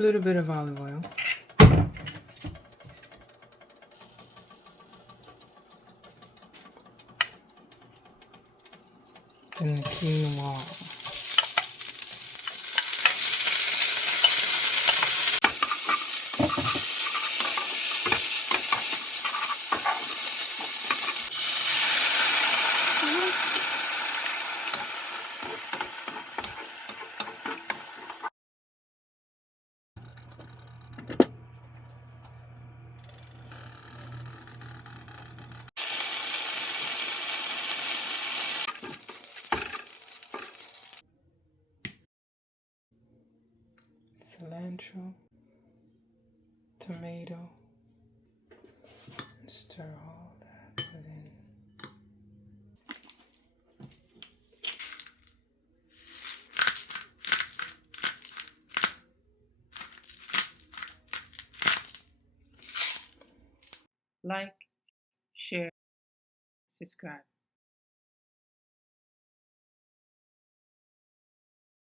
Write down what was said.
A little bit of olive oil. And the quinoa. Cilantro, tomato, stir all that within. Like, share, subscribe.